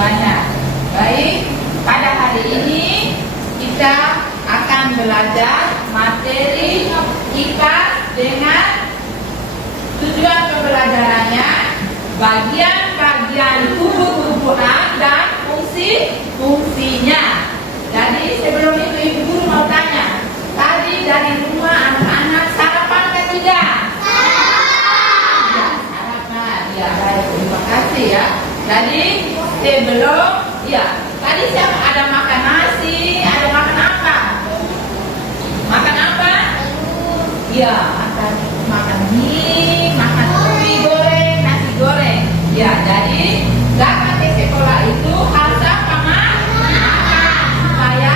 semuanya. Baik, pada hari ini kita akan belajar materi IPA dengan tujuan pembelajarannya bagian-bagian tubuh-tubuhan dan fungsi-fungsinya. Jadi sebelum itu Ibu Guru mau tanya, tadi dari rumah anak-anak sarapan atau tidak? Sarapan. Ya, baik, terima kasih ya. Jadi sebelum, ya, tadi siapa ada makan nasi, ada makan apa? Makan apa? Ya, makan mie, makan ubi goreng, nasi goreng. Ya, jadi datang ke sekolah itu harus apa, Mas? Makan, supaya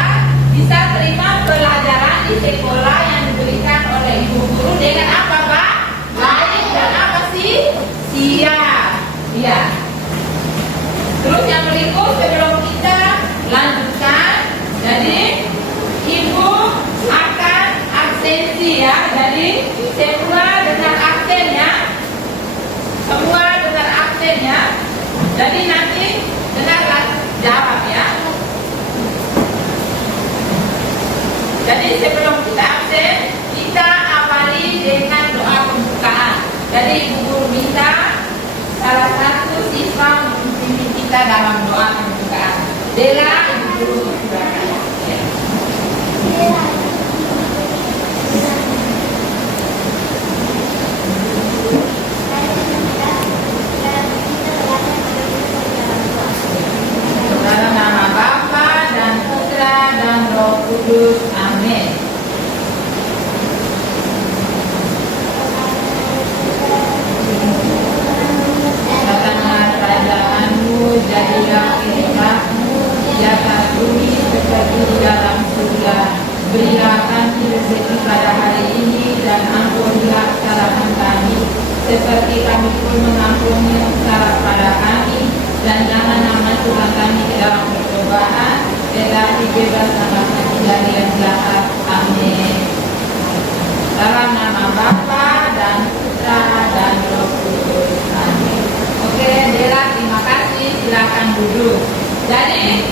bisa terima pelajaran di sekolah yang diberikan oleh Ibu Guru dengan apa, Pak? Baik dan apa sih? Siap. Ya. Terus yang berikut sebelum kita lanjutkan, jadi Ibu akan absensi ya. Jadi semua dengan absen ya. Semua dengan absen ya. Jadi nanti dengarlah jawab ya. Jadi sebelum kita absen, kita awali dengan doa pembukaan. Jadi Ibu Guru minta salah satu siswa memimpin kita dalam doa pembukaan. Dela, Ibu Guru silakan. Dalam nama Bapa dan Putra dan Roh Kudus. Amin. Datanglah kerajaanmu, jadilah kehendakmu, jasa bumi seperti di dalam surga. Berilah kami rezeki pada hari ini dan ampunilah kesalahan kami, seperti kami pun mengampuni yang salah pada kami, dan jangan masukkan kami ke dalam percobaan, tetapi bebaskanlah kami dari yang jahat. Amin. Dalam nama Bapa dan Putra dan Roh Kudus. Amin. Oke, Dela, terima kasih. Silakan duduk. Jadi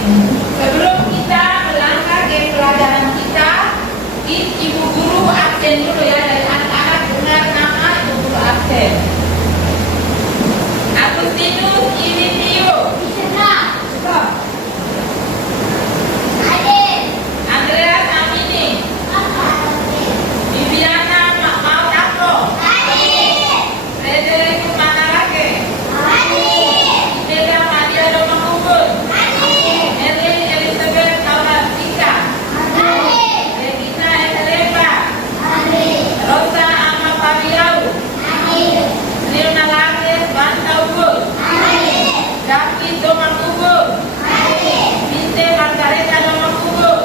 sebelum kita melangkah ke pelajaran kita, Ibu Guru absen dulu ya, dari anak-anak dengar nama Ibu Guru absen. Agustinus Imitio. Stop. Andreas Amini. Viviana Mautato. Frederico Manarake. Imelda Maria Domangubun. Erlin Elizabeth Auratika. Regina Eteleva. Rosa Ama Fabiau. Leona Lages Bantaubul. David Domangubun. Vinte Margareta Domangubun.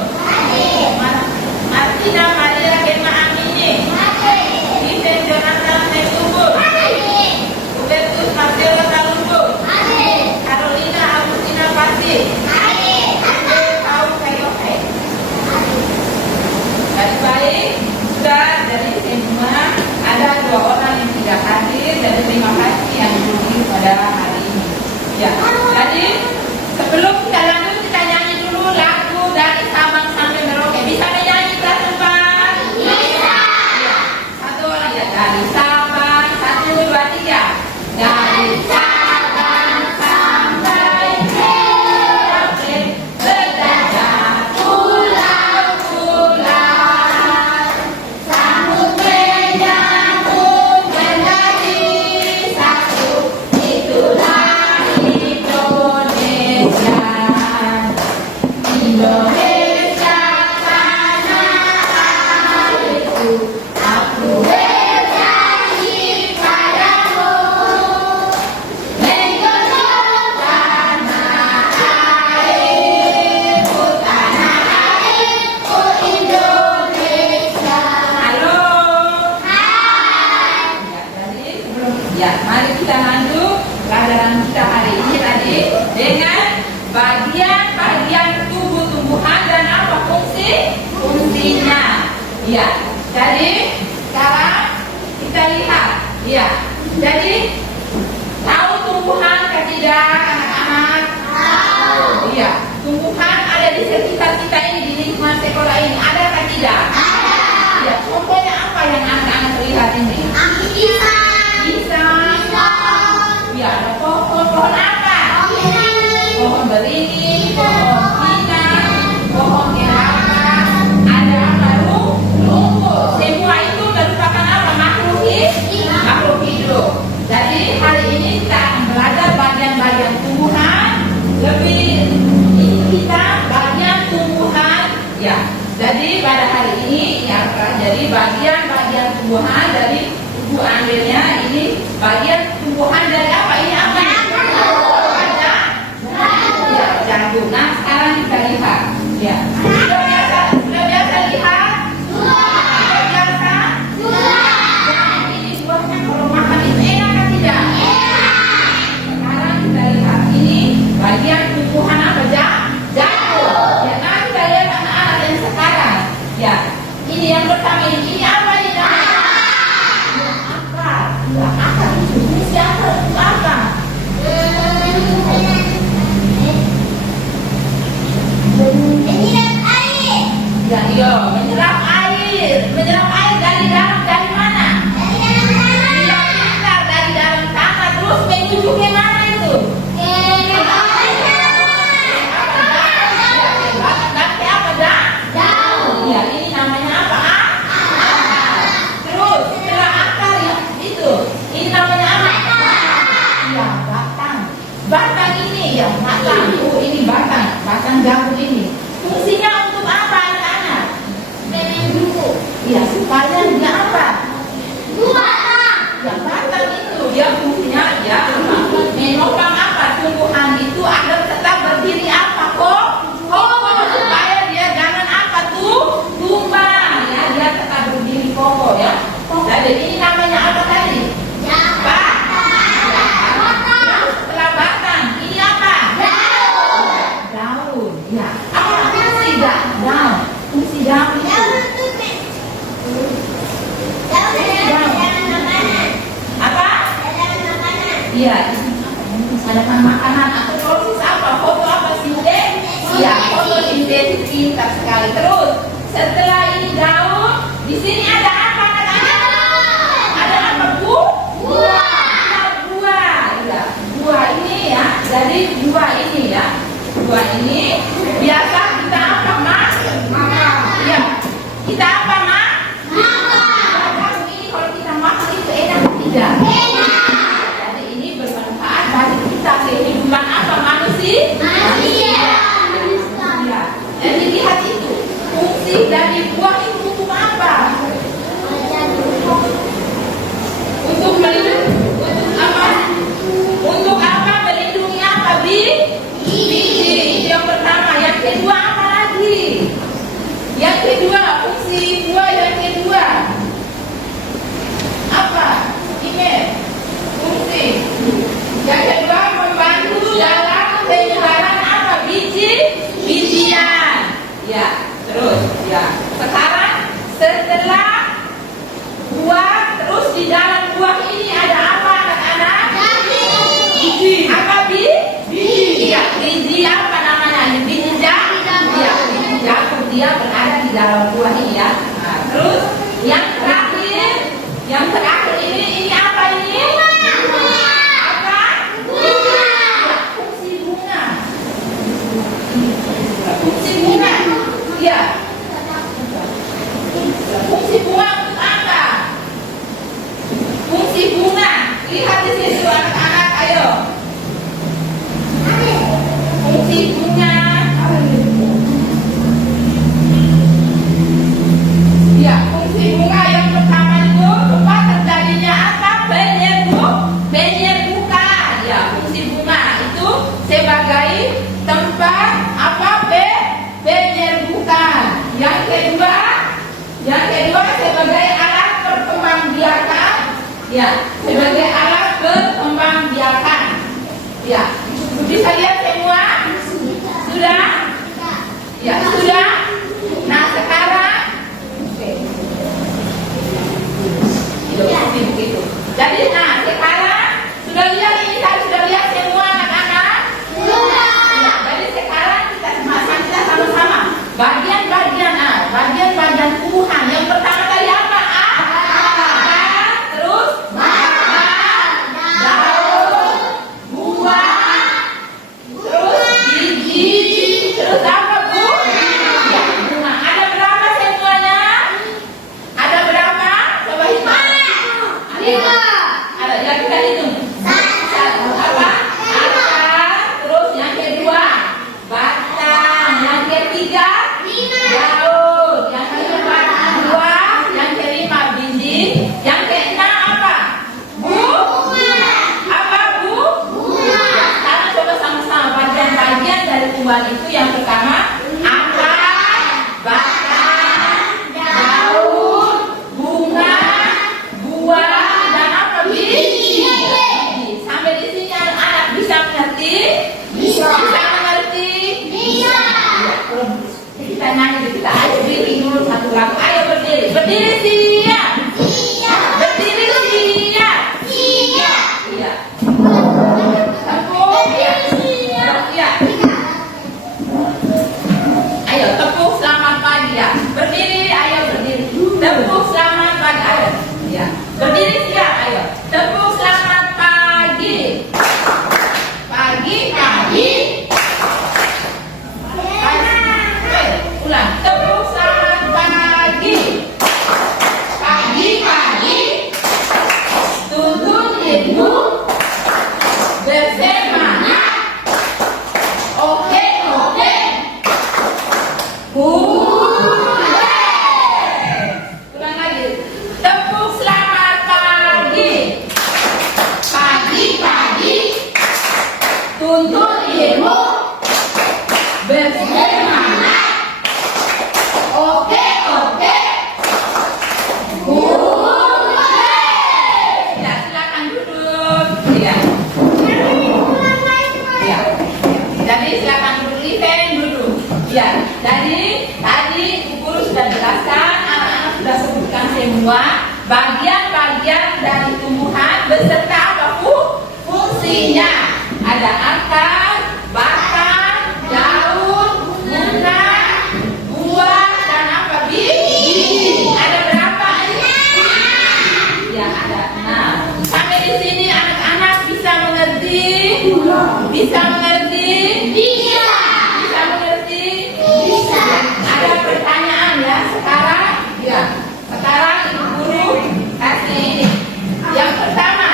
Martina Maria Gema Amini. Vincent Jonathan Mesubun. Hubertus Marcelo Talubun. Carolina Agustina Pasti. Baik, sudah dari semua ada 2 orang yang tidak hadir, dan terima kasih yang diberi pada hari ini. Ya, jadi sebelum kita lanjut, kita nyanyi dulu lagu dari Sabang sampai Merauke. Bisa menyanyi kelas 4? Bisa. Ya, satu orang ya, dari Sabang, 1, 2, 3. Dari Sabang sampai Merauke, berjajah pulau-pulau, sambut menyambut menjadi satu, itulah Indonesia. Indonesia tanah airku, aku bernyanyi padamu. Menggodok tanah airku, Indonesia. Halo. Hai. Ya, jadi sebelum, ya, mari kita lanjut pelajaran kita hari ini tadi dengan bagian-bagian tubuh-tumbuhan dan apa fungsinya. Ya, jadi sekarang kita lihat. Ya, jadi tahu tumbuhan atau tidak anak-anak? ya. Tumbuhan ada di sekitar kita ini, di lingkungan sekolah ini, ada atau tidak? Ada. Ya, contohnya apa yang anak-anak lihat ini? Pisang. Ya, ada pohon apa? Pohon beringin, pohon pinang, pohon kelapa, ada apa? Rumput. Semua itu merupakan apa? Makhluk hidup. Jadi hari ini kita akan belajar bagian-bagian tumbuhan. Lebih ini kita bagian tumbuhan. Ya. Jadi pada hari ini ya, jadi bagian-bagian tumbuhan dari Ibu ambilnya ini bagian tumbuhan dari apa? Ini apa? Ya, jagung. Nah, sekarang kita lihat. Ya. Sudah biasa lihat? Sudah biasa? Nah, ini buahnya kalau makan itu enak atau tidak? Sekarang kita lihat ini bagian tumbuhan apa? Jagung. Ya, nah kita lihat anak-anak yang sekarang. Ya, ini yang pertama ini apa ini? Akar itu siapa? Apa? Ya, iya, menyerap air dari dalam, dari mana? Iya, pintar, dari dalam tanah, terus menuju ke mana itu? Nanti apa daun? Ya, ini namanya apa? Terus setelah akar ya itu, ini namanya apa? Ya, batang. Batang ini ya, batang. Ini batang jagung ini. Fungsinya untuk apa anak-anak? Ya, supaya dia apa? Ya, batang itu dia fungsinya ya menopang apa? Tumbuhan itu agar tetap berdiri apa kok? Supaya dia jangan apa tuh? Tumbang ya, dia tetap berdiri kokoh ya. Jadi ini namanya apa tadi? Setelah batang, ini apa? Daun. Ya. Apa fungsi daun? Fungsi daun itu apa? Iya, ada makanan atau proses apa? Foto apa sih? Ya, fotosintesis pintar sekali. Terus setelah ini daun, di sini ada apa? Ada apa buah. Ya, buah ini ya. Jadi buah ini ya. Buah ini biasa kita apa makan? Ya, kita apa makan? Ini kalau kita makan itu enak tidak? Jadi ini bermanfaat bagi kita kehidupan apa manusia? Ya. Jadi lihat itu fungsi dari buah itu untuk apa? Untuk melindungi, untuk apa? Untuk apa? Melindungi apa? Biji. Yang pertama. Yang kedua apa lagi? Yang kedua fungsi buah yang kedua apa? Ini fungsi. Yang kedua membantu dalam penyebaran apa? Bijian. Ya. Terus ya. Sekarang setelah buah, terus di dalam buah ini ada apa anak-anak? Biji. Apa biji? Iya, biji apa namanya? Biji jagung. Iya, biji jagung dia berada di dalam buah ini ya. Nah, terus yang terakhir ini apa ini? Apa? Bunga. Fungsi bunga. Fungsi bunga. Iya. Fungsi bunga untuk apa? Fungsi bunga. Lihat di sini anak-anak, ayo. Fungsi bunga. Ya, fungsi bunga yang pertama itu tempat terjadinya apa? Penyerbukan. Ya, fungsi bunga itu sebagai tempat apa? Penyerbukan. Yang kedua sebagai alat perkembangbiakan. Ya, sebagai alat perkembangbiakan. Ya, bisa lihat semua? Sudah? Ya, sudah. Nah, sekarang begitu. Jadi, nah sekarang sudah lihat ini, sudah lihat semua anak-anak? Sudah. Jadi sekarang tumbuhan itu yang pertama akar, batang, daun, bunga, buah, dan apa biji. Sampai di sini anak-anak bisa mengerti? Bisa mengerti? Bisa. Kita nyanyi, kita berdiri dulu satu lagu. Ayo berdiri, berdiri siap. Berdiri siap. Iya. Tepuk ya. Iya. Ayo tepuk selamat pagi ya. Berdiri, ayo berdiri. Tepuk selamat pagi, ayo. Ya. Berdiri siap, ayo. Tepuk selamat pagi. Pagi. Ulang. Tepuk selamat pagi. Pagi. Tuntun ilmu. Bersemangat. Oke. Ulang lagi. Tepuk selamat pagi. Pagi. Tuntun ilmu. Bersemangat. Oke. Ya, silakan duduk. Ya. Jadi silakan duduk, Liven duduk. Ya. Jadi tadi Bu Guru sudah jelaskan, anak-anak sudah sebutkan semua bagian-bagian dari tumbuhan beserta apa fungsinya. Ada akar, batang, daun, bunga, buah, dan apa biji. Ada berapa? Ya, ada 6. Sampai di sini anak-anak bisa mengerti? Bisa mengerti? Bisa mengerti? Bisa. Ada pertanyaan ya sekarang? Ya. Sekarang Ibu Guru kasih ini. Yang pertama,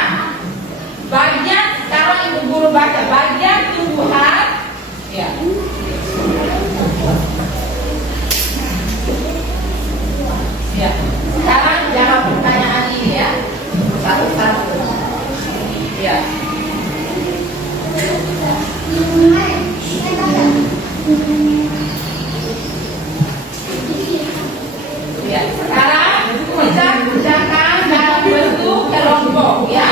bagian sekarang Ibu Guru baca bagian tumbuhan. Ya. Ya. Sekarang jawab pertanyaan ini ya. Satu-satu. Ya. Ya. Sekarang kita kerjakan dalam bentuk kelompok ya.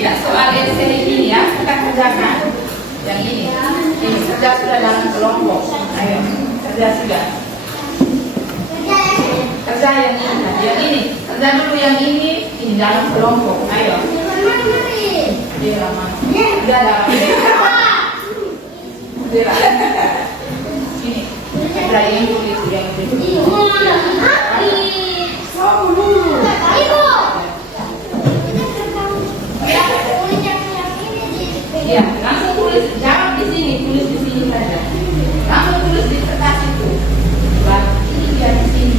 Ya, soal essay ini ya, kita kerjakan. Yang ini kerja sudah dalam kelompok. Ayo, kerja sudah. Kerja yang ini. Kerja dulu yang ini dalam kelompok. Ayo. Dia lama. Udah dalam. Ini. Kerja yang dulu yang ya, langsung tulis, jawab di sini, tulis di sini saja. Langsung tulis di kertas itu. Ini dia di sini.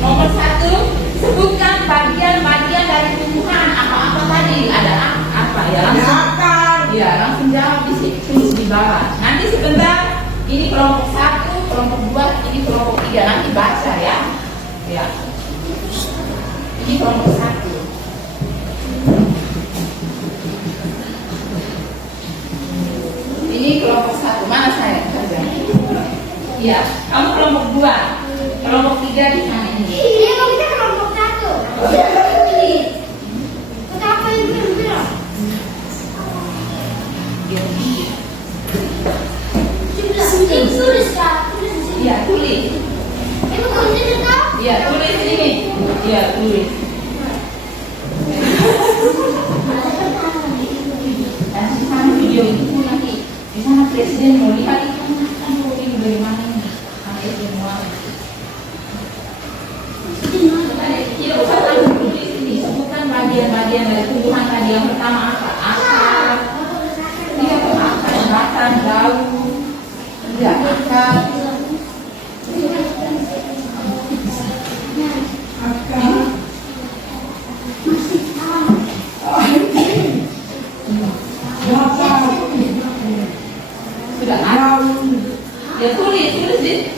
Nomor 1, sebutkan bagian-bagian dari tumbuhan apa-apa tadi. Ada apa ya? Ya, langsung jawab di sini, tulis di bawah. Nanti sebentar, ini kelompok 1, kelompok 2, ini kelompok 3. Nanti baca ya. Ya. Ini kelompok 1. Ini kelompok 1, mana saya kerja? Iya, kamu kelompok 2, kelompok 3 di sana ini. Iya, kita kelompok 1. Ini. Kenapa ibu bilang? Tulis kak, Iya, tulis. Ibu tulis kak? Iya, tulis ini. Iya, tulis. Dan di sana video itu nanti. Di sana presiden mau lihat itu kan ini dari mana ini sampai semua. Tidak usah langsung tulis ini. Sebutkan bagian-bagian dari tumbuhan tadi. Yang pertama apa? Akar. Iya, akar, batang, daun. Iya, akar. Sudah ada. Ya tulis di.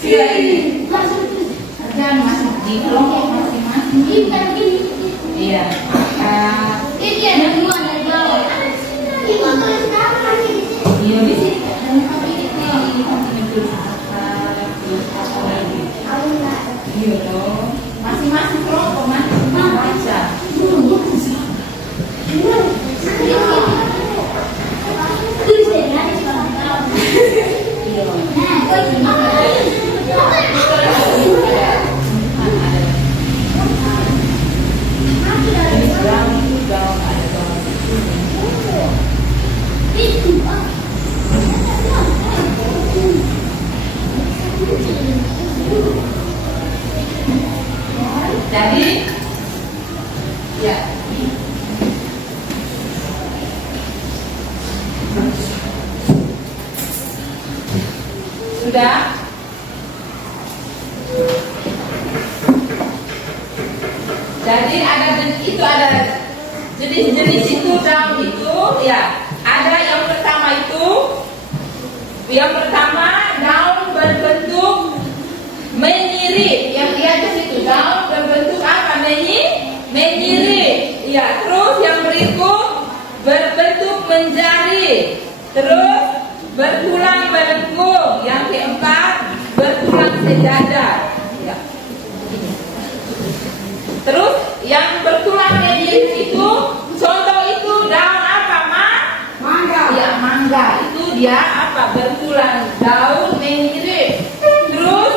Sudah ini. Kerjaan masih di kelompok masing-masing. Ini bukan begini. Iya. Ya. Sudah? Jadi ada jenis-jenis itu daun itu ya. Ada yang pertama daun berbentuk menyirip. Yang lihat di situ daun berbentuk apa? Menyirip. Ya, terus yang berikut berbentuk menjari. Terus bertulang melengkung. Yang keempat bertulang sejajar. Ya. Terus yang bertulang menyirip itu contoh itu daun apa, Ma? Mangga. Ya, mangga. Itu dia apa? Bertulang daun menyirip. Terus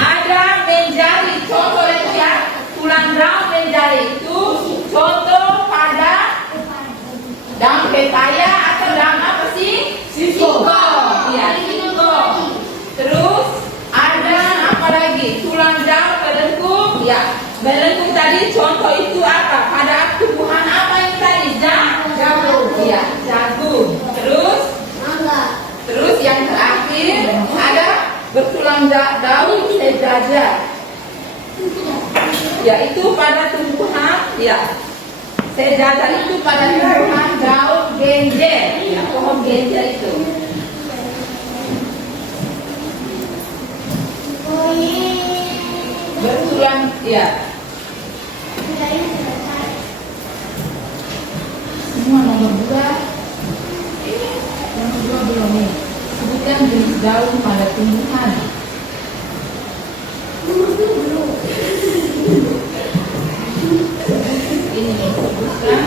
ada menjari. Contoh itu ya, tulang daun menjari itu contoh pada daun pepaya atau daun apa sih? Singkong. Ya, singkong. Terus ada apa lagi? Tulang daun melengkung. Ya, melengkung tadi contoh itu apa? Pada tumbuhan apa yang tadi? Jagung. Ya, jagung. Terus mangga. Terus yang terakhir ada bertulang daun sejajar. Ya, itu pada tumbuhan. Ya, sejajar itu pada tumbuhan daun genjer. Ya, pohon genjer itu. Bertulang, ya. Semua nomor 2. Nomor 2 belum nih. Sebutkan jenis daun pada tumbuhan. Ini sebutkan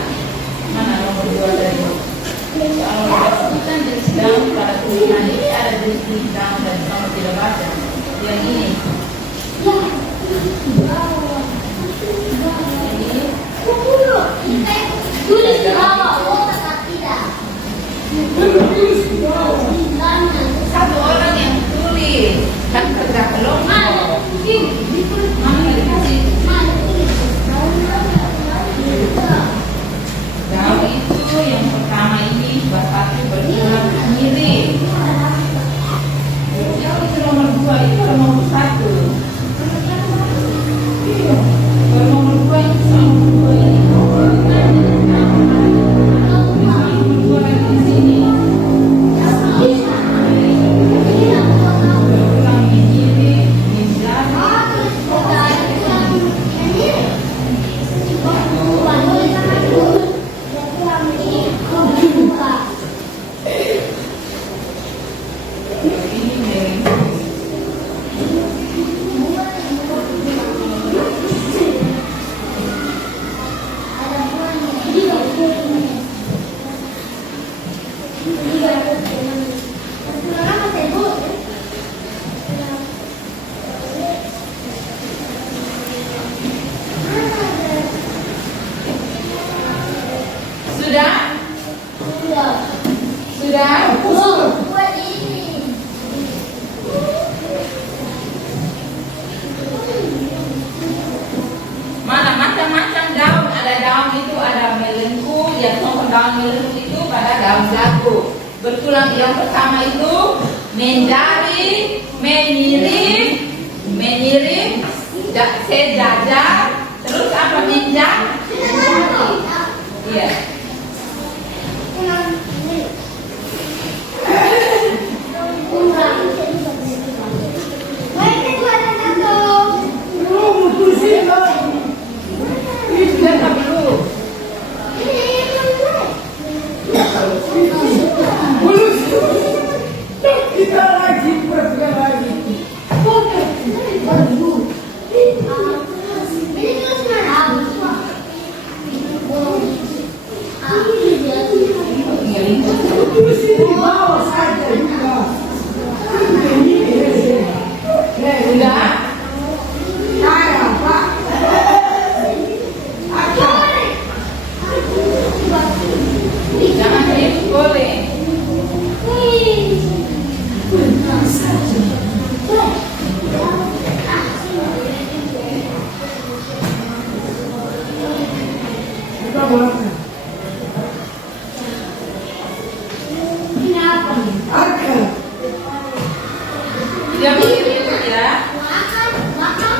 mana nomor 2 dari soal sebutkan jenis daun pada tumbuhan. Ini ada jenis daun dan kamu tidak baca. Yang ini. Tulis di bawah, tidak. Satu orang yang tulis kan kerja kelompok. Mana dikasih? Daun itu yang pertama ini satu bertulang mirip. Yang itu nomor 2 itu nomor 1. Nomor 2 itu nomor 2 ini. Sudah? Mana macam-macam daun. Ada daun itu ada melengkung. Yang contoh daun melengkung itu pada daun jagung. Bertulang yang pertama itu menjari, menyirip, sejajar. Terus apa menjari? Iya. Kenapa? Dia berikut ya. Makan.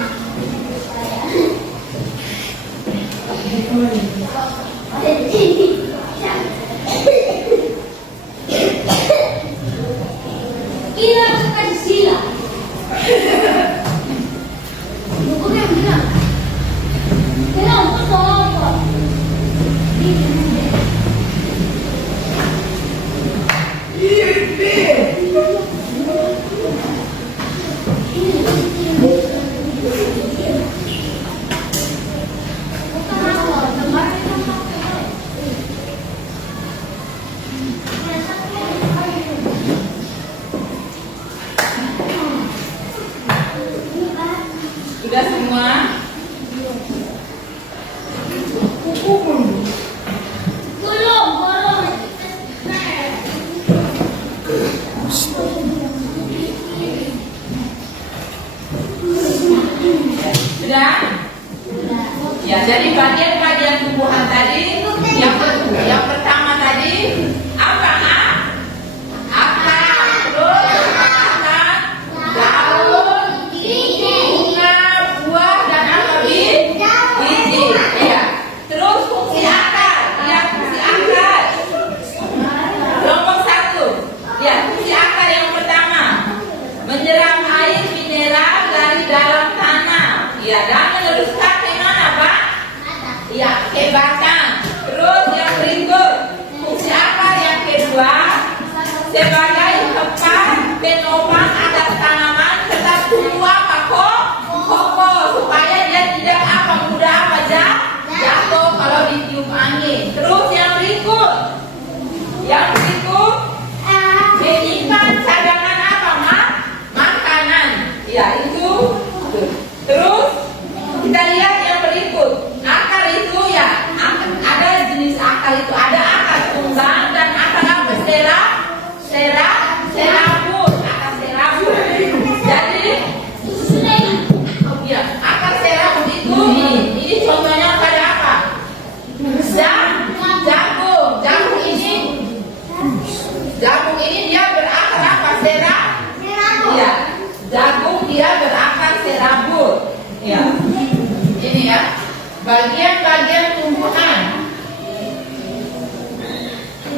Gila bukan sila. Bukan yang bilang. Bilang apa? Sudah semua? Belum. Sudah? Ya, jadi bagian-bagian tumbuhan tadi yang pertama tadi apa? Akar, terus batang, daun, bunga, buah dan apa biji. Iya. Terus fungsi akar. Ya, fungsi akar. Kelompok 1. Ya, fungsi akar yang pertama menyerap air mineral dari dalam tanah. Ya, dan meneruskan ke mana, Pak? Ya, ke batang. Terus yang berikut, fungsi akar yang kedua sebagai tempat penopang atas tanaman tetap tumbuh apa kokoh supaya dia tidak mudah jatuh kalau ditiup angin. Terus yang berikut menyimpan cadangan apa, makanan. Ya, itu. Terus kita lihat yang berikut. Akar itu ya, ada jenis akar itu. Ada akar tunggang dan akar apa? Serabut. Akar serabut. Jadi, ya, akar serabut itu ini contohnya pada apa? Jagung. Jagung ini dia berakar apa? Ya, jagung dia berakar serabut. Ya, ini ya, bagian-bagian tumbuhan.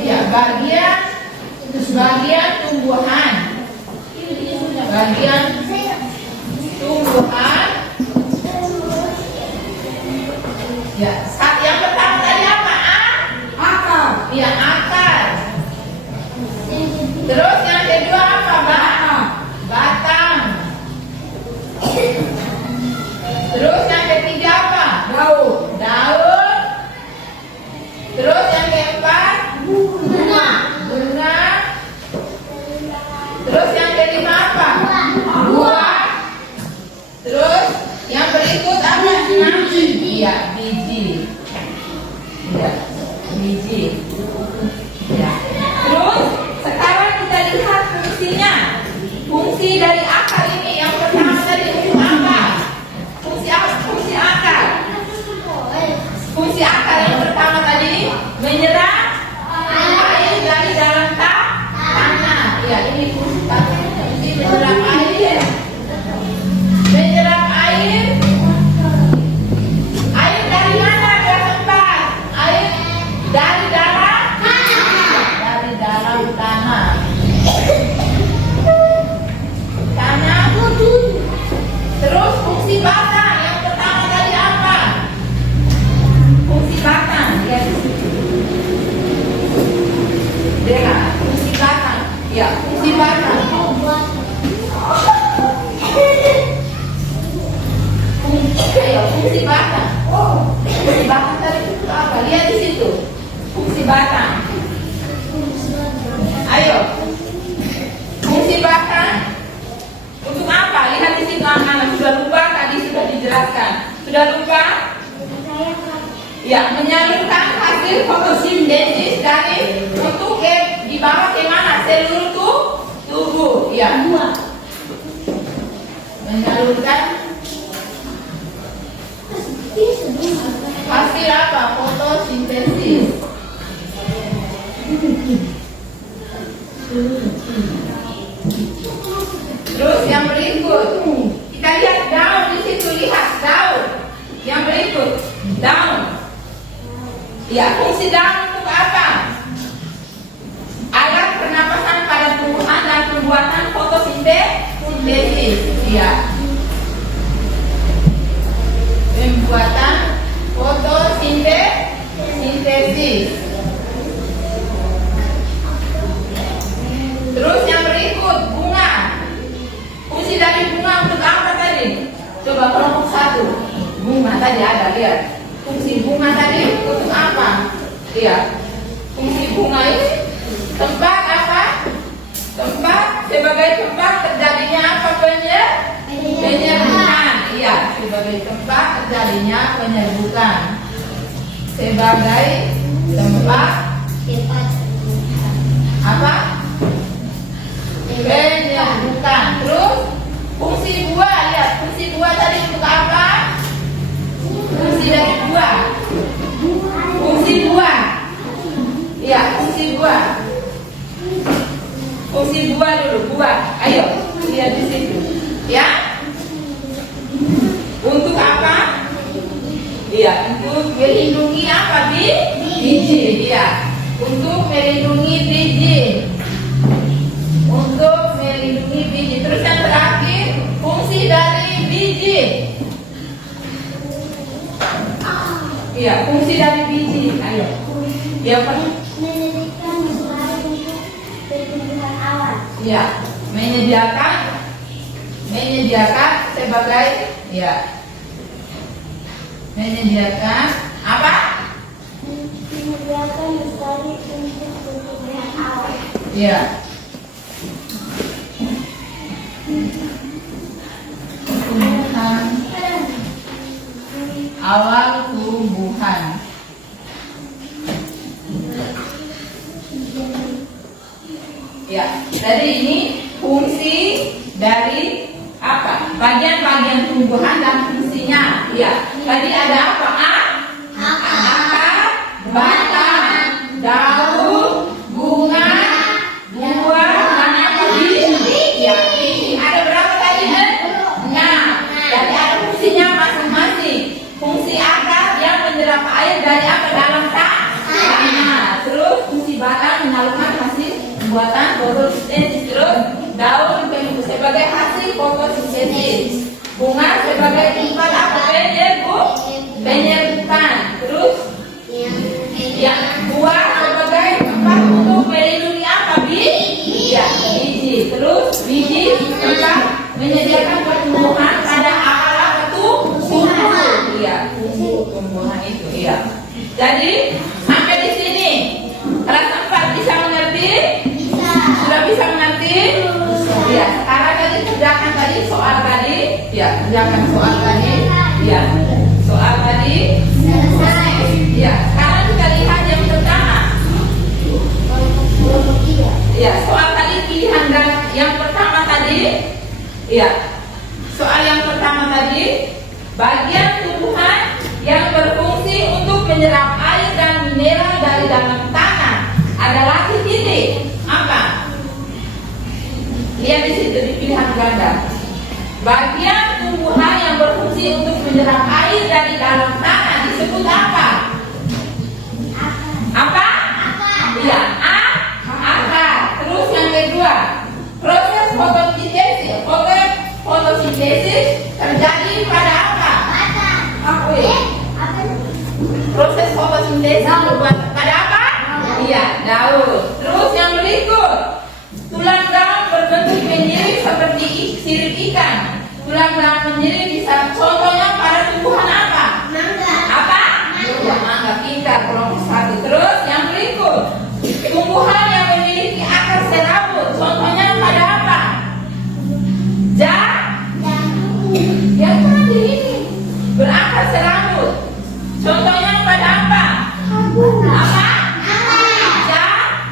Ya, bagian tumbuhan. Bagian tumbuhan. Ya, yang pertama tadi apa? Akar. Ya, akar. Terus yang kedua apa, Pak? Batang. Terus yang ketiga apa? Daun. Terus yang keempat? Bunga. Terus yang kelima apa? Buah. Terus yang berikut apa? Iya, biji. Ya, biji. Ya. Terus sekarang kita lihat fungsinya. Fungsi dari akar ini yang pertama tadi untuk apa? Fungsi akar. Fungsi akar yang pertama tadi menyerap air dari dalam tanah. Ya, ini fungsi tanah. Fungsi menyerap air. Menyerap air. Air dari mana ke tempat? Air dari dalam tanah. Dari dalam tanah. Terus fungsi batang yang pertama tadi apa? Fungsi batang. Ya, fungsi batang. Ya, fungsi batang. Fungsi batang. Fungsi batang tadi itu apa? Lihat di situ. Fungsi batang. Ayo. Fungsi batang untuk apa? Lihat di situ anak-anak. Sudah lupa tadi sudah dijelaskan. Sudah lupa? Ya, menyalurkan hasil fotosintesis dari bentuk dibawa ke mana? Seluruh tubuh. Ya. Menyalurkan Hasil apa? Fotosintesis. Terus yang berikut, kita lihat daun di situ, lihat daun. Yang berikut, daun. Ya, fungsi daun untuk apa? Alat pernapasan pada tumbuhan dan pembuatan fotosintesis. Ya. Pembuatan fotosintesis. Terus yang berikut, bunga. Fungsi dari bunga untuk apa tadi? Coba kelompok 1. Bunga tadi ada, lihat. Fungsi bunga tadi untuk apa? Iya. Fungsi bunga ini tempat apa? Tempat sebagai tempat terjadinya apa? Penyerbukan. Iya, sebagai tempat terjadinya penyerbukan. Sebagai tempat apa? Penyerbukan. Terus fungsi buah, lihat. Fungsi buah tadi untuk apa? Fungsi dari buah. Fungsi buah. Iya, fungsi buah. Fungsi buah dulu, buah. Ayo, lihat di situ. Ya. Untuk apa? Iya, untuk melindungi apa? Biji. Iya. Untuk melindungi biji. Untuk melindungi biji. Terus yang terakhir, fungsi dari biji. Iya, fungsi dari biji. Ayo. Yang Menyediakan suara untuk pertumbuhan awal. Iya, menyediakan sebagai menyediakan apa? Menyediakan sekali untuk pertumbuhan awal. Iya. Pertumbuhan awal tumbuhan. Ya, jadi ini fungsi dari apa? Bagian-bagian tumbuhan dan fungsinya. Ya, tadi ada apa? Akar, batang, daun, bunga, buah, dan apa? Biji. Ya, biji. Ada berapa tadi? 6. Jadi ada fungsinya masing-masing. Fungsi akar yang menyerap air dari apa? Dalam tanah. Terus fungsi batang menyalurkan hasil pembuatan fotosintesis. Terus daun sebagai hasil fotosintesis. Bunga sebagai tempat apa? Penyerbukan. Terus yang buah sebagai tempat untuk melindungi apa? Biji. Biji. Terus biji tempat menyediakan pertumbuhan pada akar apa tuh? Tumbuh. Iya, tumbuhan itu. Iya. Jadi sampai di sini kelas 4 bisa mengerti? Sudah bisa mengerti? Ya, sekarang tadi kerjakan tadi soal tadi. Ya, kerjakan soal tadi. Ya, soal tadi. Ya, sekarang kita lihat yang pertama. Ya, soal tadi pilihan dan yang pertama tadi. Ya, soal yang pertama tadi, bagian tumbuhan yang berfungsi untuk menyerap air dan mineral dari dalam tanah adalah titik. Apa? Lihat di situ di pilihan ganda. Bagian tumbuhan yang berfungsi untuk menyerap air dari dalam tanah disebut apa? Apa? Iya, akar. Terus yang kedua, proses fotosintesis terjadi pada apa? Proses fotosintesis pada apa? Iya, daun. Terus yang berikut, tulang daun berbentuk menyiring seperti sirip ikan. Tulang daun menyiring bisa contohnya pada tumbuhan apa? Apa? Ya, mangga. Pintar, kelompok 1. Terus yang berikut, tumbuhan yang memiliki akar serabut. Contohnya pada apa? Yang tadi ini berakar serabut. Contohnya pada apa? Apa?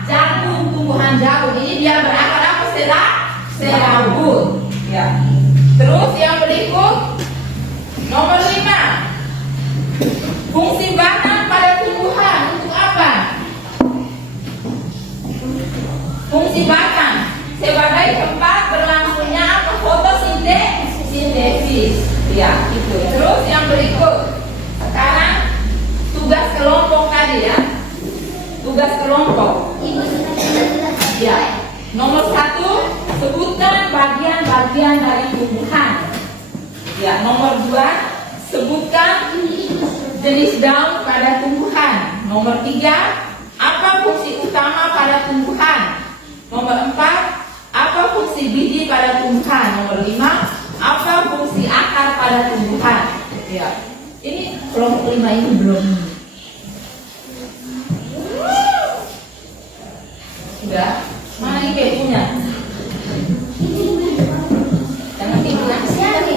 Jagung, tumbuhan jagung. Ini dia berakar apa? Serabut. Ya. Terus yang berikut, nomor 5. nomor 2, sebutkan jenis daun pada tumbuhan. Nomor 3, apa fungsi utama pada tumbuhan? Nomor 4, apa fungsi biji pada tumbuhan? Nomor 5, apa fungsi akar pada tumbuhan? Ya, ini kelompok 5 ini belum. Sudah? Mana ini punya? Jangan tinggal lagi.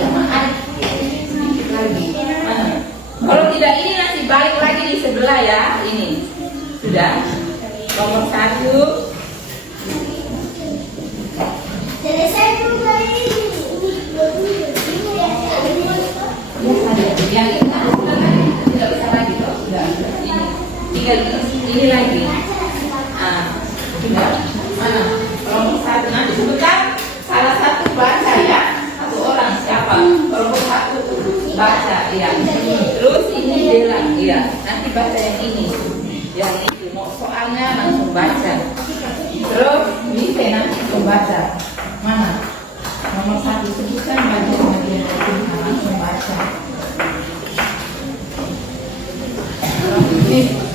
Mana? Kalau tidak ini nanti balik lagi di sebelah ya. Ini sudah. Nomor 1. Selesai belum tadi? Yang ini tidak bisa lagi loh. Sudah. Ini tinggal ini lagi. Sudah. Mana? Kelompok 1 nanti sebutkan salah satu baca ya. Satu orang siapa? Kelompok 1 baca ya. Terus ini bilang ya. Nanti baca yang ini. Yang itu mau soalnya langsung baca. Terus bisa nanti baca. Mana? Nomor 1 sebutkan bagian-bagian itu langsung baca. Ini.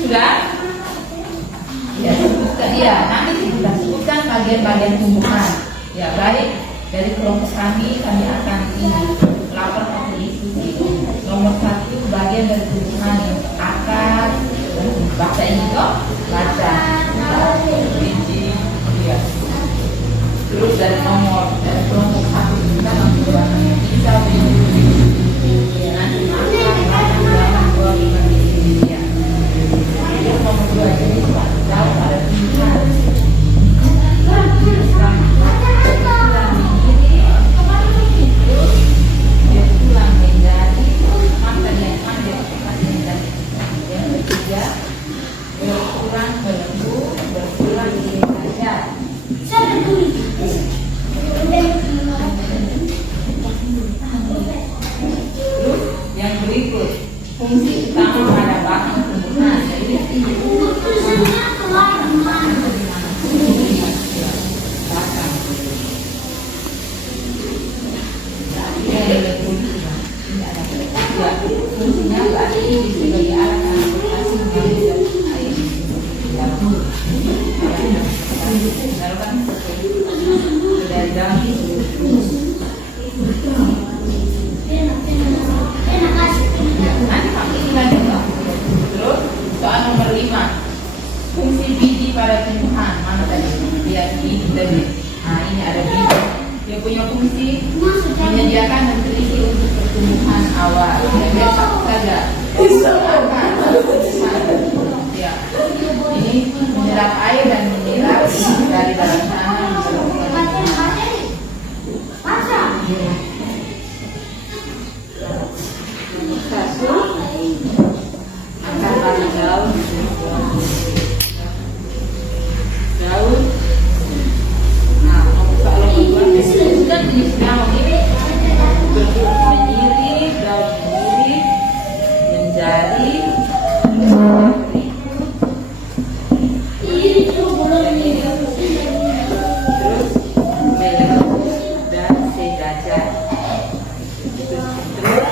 Sudah? Ya, sebutkan ya. Nanti kita sebutkan bagian-bagian tumbuhan. Ya, baik. Dari kelompok kami akan lapor atau diskusi. Nomor 1 bagian dari tumbuhan yang akar. Baca ini kok. Baca. Biji. Ya. Terus dari kelompok 1 kita langsung baca. Bisa biji. Ya, nanti akar. Nomor 2 jenis daun pada tumbuhan. Dia tulang menjadi makan yang pendek, yang ketiga berkurang berembun, berkurang di saja. Terus yang berikut fungsi utama pada batang tumbuhan. Jadi fungsinya berarti sebagai alat transportasi air. Dari dalam nanti pakai ini lagi loh. Terus soal nomor 5, fungsi biji pada tumbuhan. Mana tadi? Lihat biji tadi. Nah, ini ada biji. Dia punya fungsi menyediakan nutrisi untuk pertumbuhan awal. Biar satu saja. Ya. Ini menyerap air dan mineral dari dalam tanah. Satu, akar pada daun. Daun. Nah, soal nomor 2 disebutkan jenis daun ini bentuk menyirip, daun menyirip, menjadi terus meletus dan sejajar. Terus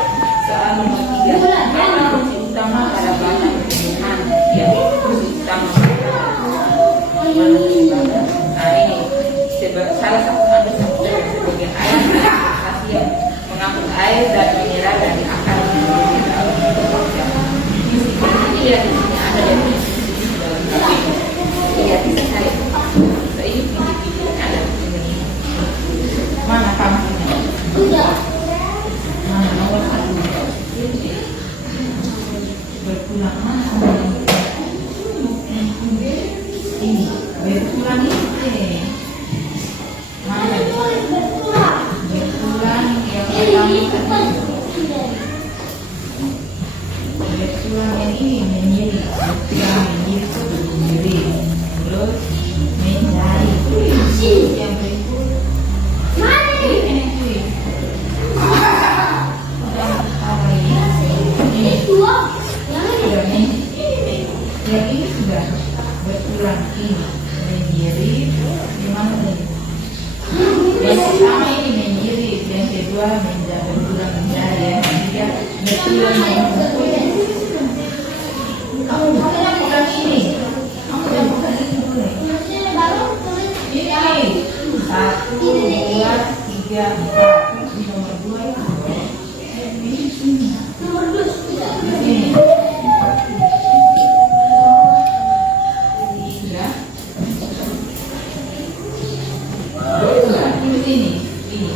soal nomor 3, apa fungsi utama pada batang tumbuhan? Ya, fungsi utama nah ini salah satu sebagai air yang mengangkut air dan mineral dari akar. Ini ya di sini ada yang lihat bisa cari. So ini biji-biji ada di sini. Mana kamunya? Mana nomor 1? Berpulang mana? Ini berpulang ini. Mana? Berpulang yang pertama. Berpulang yang ini menyiri. Berpulang menyiri sendiri. Terus mencari yang berikut Kamu jangan pegang ini. Kamu jangan pegang ini dulu. Ini 1, 2, 3, 4. Nomor 2 ya. Ini. Sudah. Ini sini. Ini.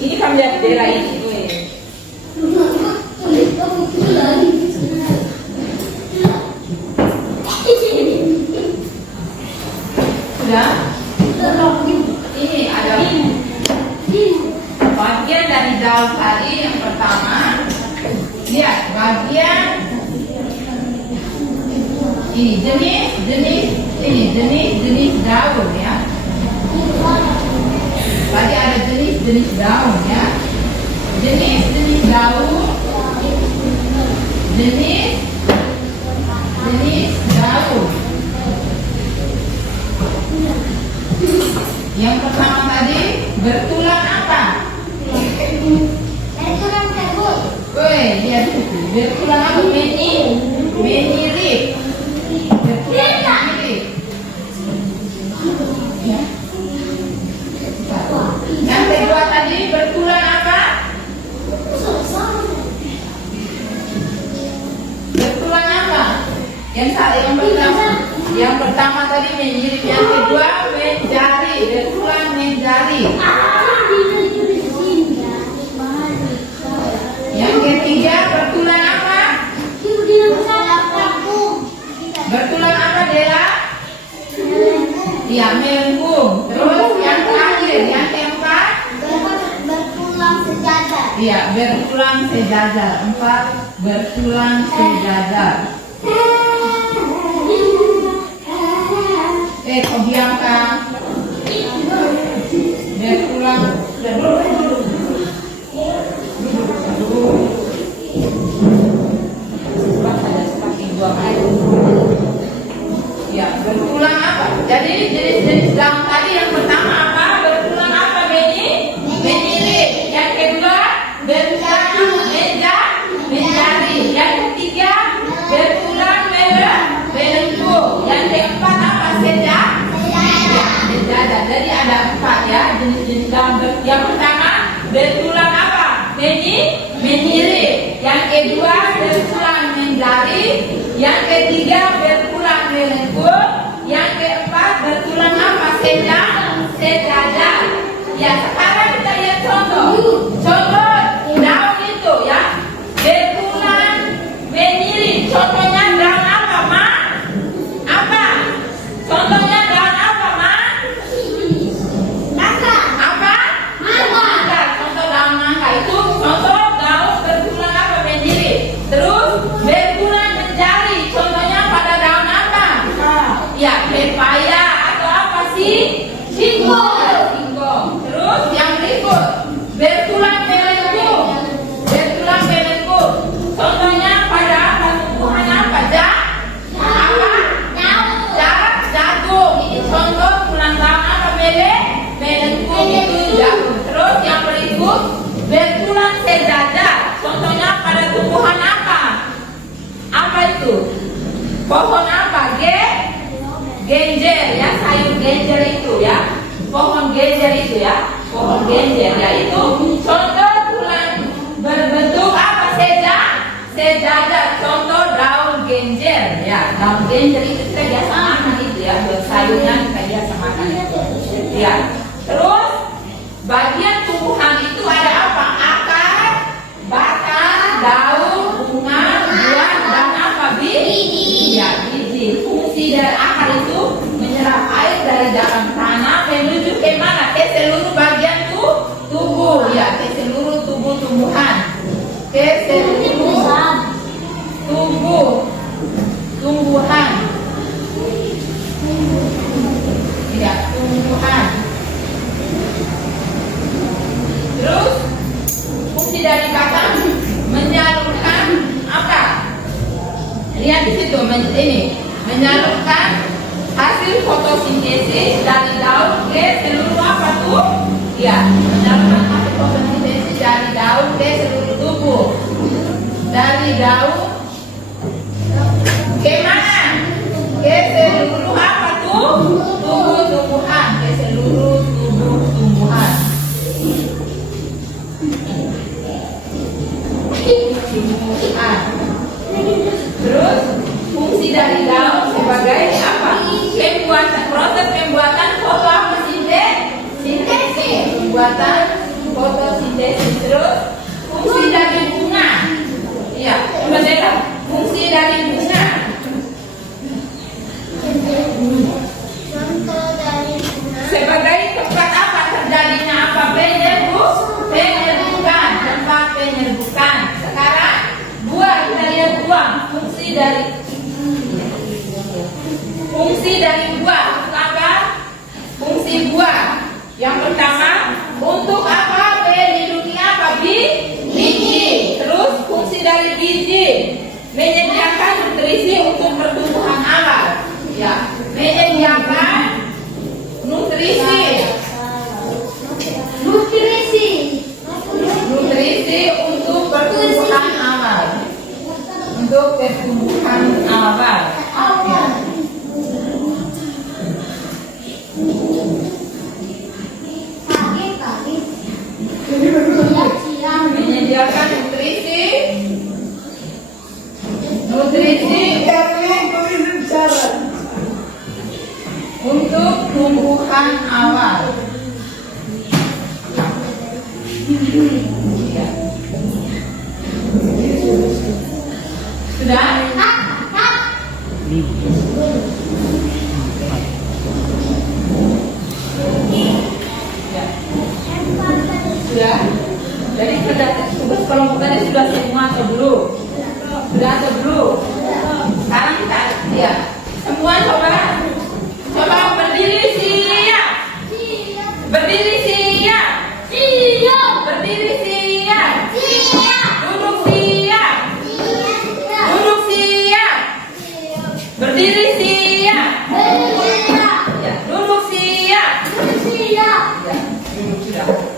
Ini kamu lihat daerah ini. Sudah? Ini ada bagian dari daun tadi yang pertama. Lihat bagian ini jenis daun ya. Tadi ada jenis daun ya. Jenis daun. Jenis daun. Yang pertama tadi bertulang apa? Bertulang terbuk. Woi, lihat itu. Bertulang apa? Menirip. Bertulang menirip. Ya. Yang kedua tadi bertulang apa? Bertulang apa? Yang pertama tadi menirip, yang kedua menjari, bertulang menjari. Yang ketiga bertulang apa? Bertulang apa Dela? Ya, melengkung. Terus yang terakhir, yang keempat? Bertulang sejajar. Iya, bertulang sejajar. 4 bertulang sejajar. Kok biangkan? Bertulang. Ya, bertulang apa? Jadi jenis-jenis daun tadi yang pertama apa? Bertulang apa? Menirip. Yang kedua bertulang menjari. Yang ketiga bertulang melengkung. Yang keempat apa? Sejajar. Jadi ada 4 ya jenis-jenis daun. Yang pertama bertulang apa? Menirip. Yang kedua bertulang menjari. Yang ketiga bertulang melengkung. Yang keempat bertulang apa? Sejajar. Ya, sekarang kita lihat contoh daun itu ya. Bertulang menirip. Contohnya daun apa, Ma? Apa? Contohnya daun apa, Ma? Mangga. Apa? Mangga. Contoh daun mangga itu contoh daun bertulang apa? Menirip. Terus bertulang menjari. Contohnya pada daun apa? Ya, pepaya atau apa sih? Singkong. Terus yang berikut bertulang melengkung. Contohnya pada apa? Tumbuhan apa? Jagung. Ini contoh tulang daun apa? Melengkung itu jagung. Terus yang berikut bertulang sejajar. Contohnya pada tumbuhan apa? Apa itu? Pohon apa? Genjer ya, sayur genjer itu ya. pohon genjer itu ya, pohon genjer yaitu contoh tulang berbentuk apa? Sejajar. Contoh daun genjer ya, daun genjer itu kita biasa makan itu ya, buat sayurnya kita biasa makan itu ya. Terus bagian tumbuhan itu ada apa? Akar, batang, daun, bunga, buah, dan apa? Biji. Ya, biji. Fungsi dari akar itu menyerap air dari dalam tanah menuju ke mana? Ke seluruh bagian tubuh ya, ke seluruh tubuh tumbuhan, ke seluruh tumbuhan ya, tumbuhan. Terus fungsi dari batang menyalurkan apa? Lihat di situ, ini menyalurkan hasil fotosintesis dari daun ke seluruh apa tuh? Ya, menyalurkan hasil fotosintesis dari daun ke seluruh tubuh. Dari daun ke mana? Ke seluruh apa tuh? Tumbuh-tumbuhan, ke seluruh tumbuh-tumbuhan. Terus fungsi dari daun sebagai apa? Proses pembuatan fotosintesis. Pembuatan fotosintesis. Terus fungsi dari bunga. Iya, benar. Fungsi dari bunga. Sebagai tempat apa terjadinya apa? Penyerbukan, tempat penyerbukan. Sekarang buah, kita lihat buah. Fungsi dari buah apa? Fungsi buah yang pertama untuk apa? Melindungi apa? Biji. Terus fungsi dari biji menyediakan nutrisi untuk pertumbuhan awal. Ya, menyediakan nutrisi untuk pertumbuhan awal. Untuk pertumbuhan awal. Ya. Menyediakan nutrisi untuk tumbuhan awal. Ya. Sudah? Ya. Sudah? Jadi tugas kelompok tadi sudah semua atau belum? Sudah atau belum? Sekarang kita ya. Semua coba berdiri siap. Berdiri siap. Berdiri siap. Duduk siap. Duduk siap. Berdiri siap. Ya, duduk siap. Ya, duduk sudah.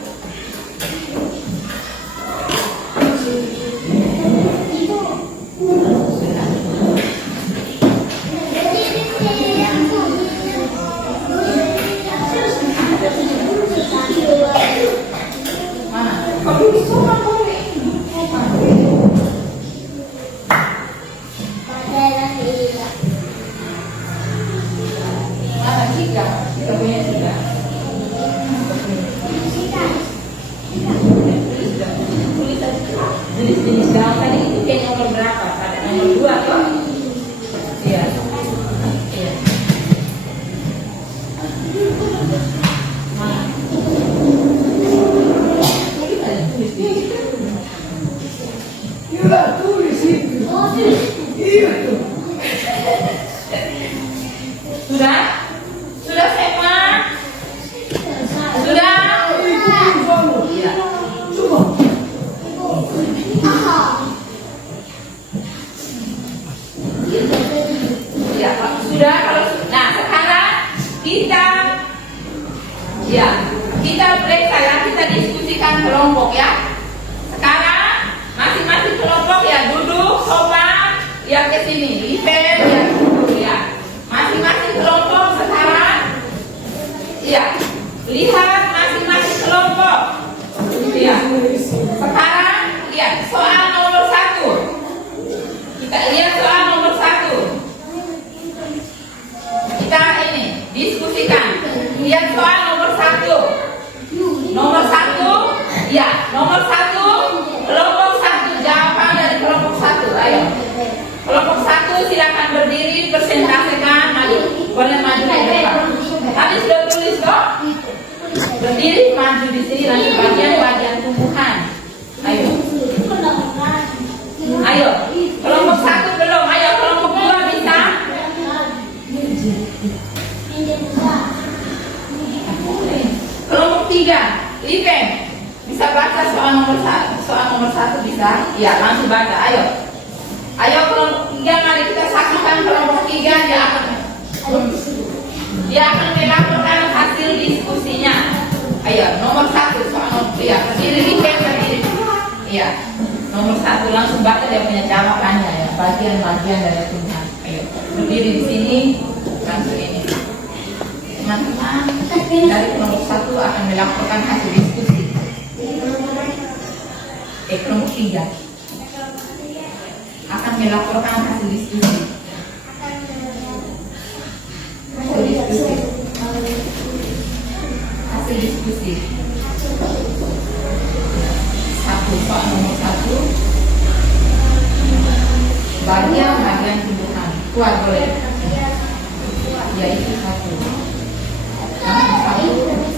Jenis-jenis daun tadi itu kayak nomor berapa? Pada nomor 2 toh? Iya. Iya. Mana? Tulis itu. Sudah? Sudah semua? Sudah? Iya. Ya, sudah kalau nah sekarang kita periksa ya, kita diskusikan kelompok ya. Sekarang masing-masing kelompok ya duduk sopan yang ke sini, Ipen yang duduk ya. Masing-masing kelompok sekarang ya lihat masing-masing kelompok. Ya. Sekarang lihat soal nomor 1. Kita lihat soal nomor 1. Kita ini diskusikan. Lihat soal nomor 1. Nomor 1, ya, nomor 1, kelompok 1, jawaban dari kelompok 1. Ayo. Kelompok 1 silakan berdiri, presentasikan, maju. Boleh maju ke depan. Tadi sudah tulis toh? Berdiri, maju di sini, lanjut bagian tumbuhan. Ayo. Ayo. Kelompok 1 belum. Ayo, kelompok 2 bisa? Kelompok 3, Lipen. Bisa baca soal nomor 1? Soal nomor 1 bisa? Ya, langsung baca. Ayo. Ayo kelompok 3, mari kita saksikan kelompok 3 dia akan melaporkan hasil diskusinya. Ayo, nomor 1 soal nomor 3. Berdiri Lipen, berdiri. Iya. Nomor 1 langsung baca dia punya jawabannya ya. Bagian-bagian dari Tuhan. Ayo, berdiri di sini langsung ini. Teman-teman dari kelompok 1 akan melaporkan hasil diskusi. Kelompok 3 akan melaporkan hasil diskusi. Hasil diskusi. 1 soal nomor 1. Bagian tumbuhan. Kuat boleh. Yaitu 1.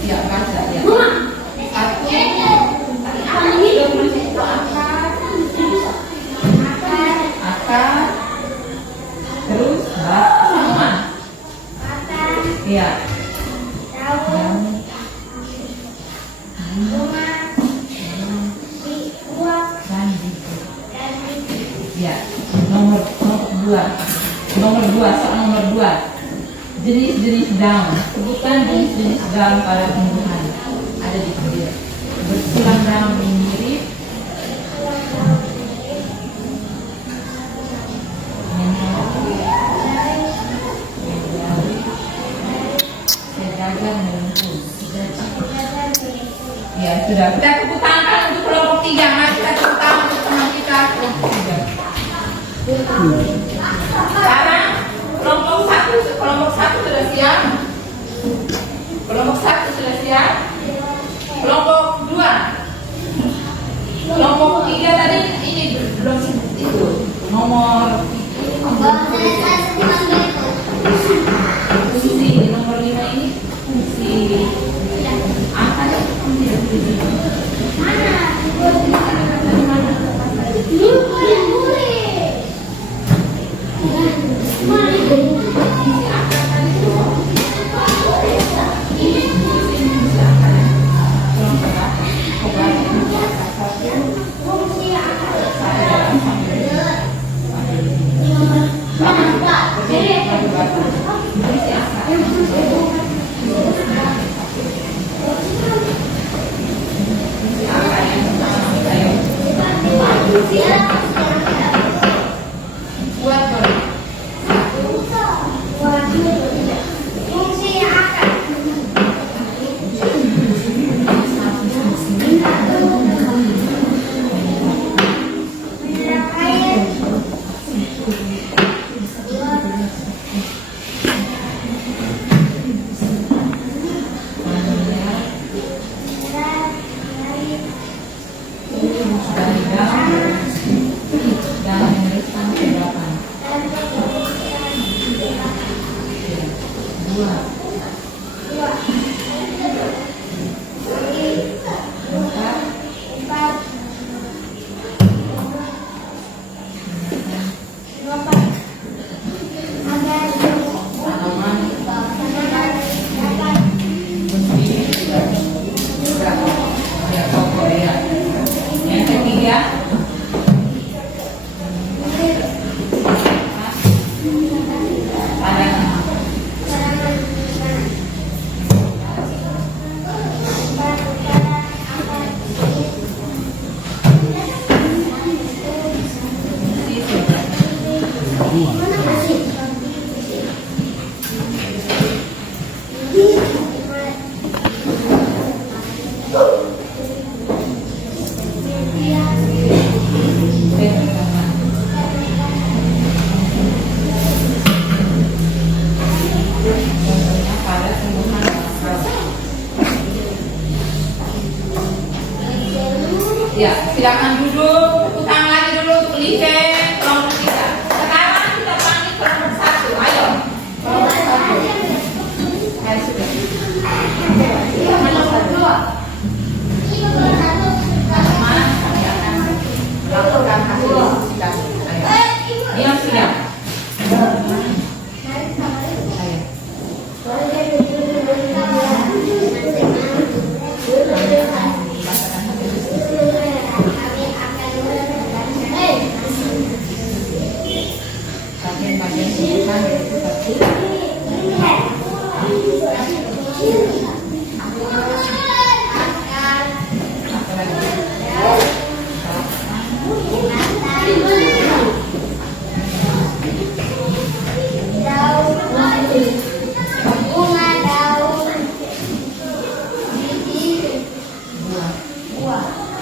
Siap baca ya. 1. Akar. Terus sama. Iya. Ya, nomor 2. Nomor 2, soal nomor 2. Jenis-jenis daun. Sebutkan jenis-jenis daun pada tumbuhan. Ada di sini. Bersilang daun yang mirip. Sejajar melengkung. Ya, sudah. Kita tepuk tangan untuk kelompok 3. Mari kita tepuk tangan untuk teman kita kelompok 3. Sekarang kelompok 1 sudah siap. Kelompok 1 sudah siap. Kelompok 2. Kelompok 3 tadi ini belum itu. Nomor fungsi nomor 5 ini fungsi apa ya? Yeah. Ya, silakan duduk. Utang lagi dulu untuk lihat kelompok kita. Sekarang kita panggil kelompok 1. Ayo. Kelompok 1. Ayo sudah. Kelompok 2. Mana kami akan lakukan hasil diskusi kami. Ayo. Diam sudah.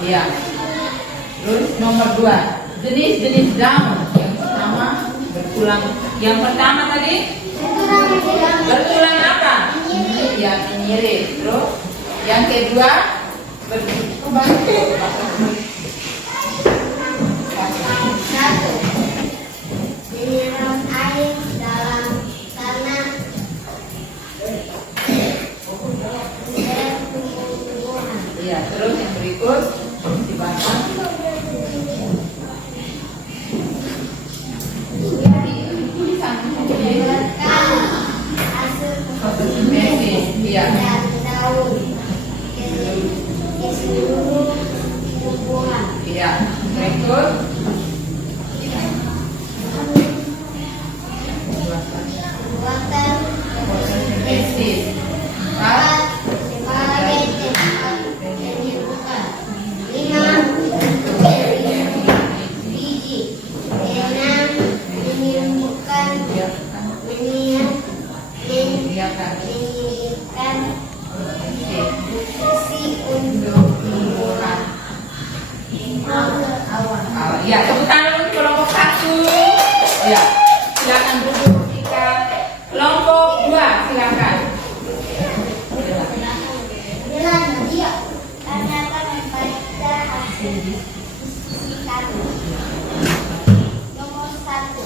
Ya. Terus nomor 2, jenis-jenis daun. Yang pertama bertulang. Yang pertama tadi bertulang apa? Yang menyirip. Terus yang kedua bertulang. Satu, menyiram air dalam tanah tumbuh-tumbuhan. Ya, terus yang berikut dibaca. Iya. Dan daun ke seluruh tumbuhan. Iya. Berikut. Buatan Fotosintesis. sebagai tempat penyembuhan. 5, biji. 6, menyembuhkan menyiapkan nutrisi untuk tumbuhan. Awan. Ya, tepuk tangan untuk kelompok 1. Ya, silakan duduk. Kelompok 2, silakan. Kami akan membaca hasil diskusi kami. Nomor 1,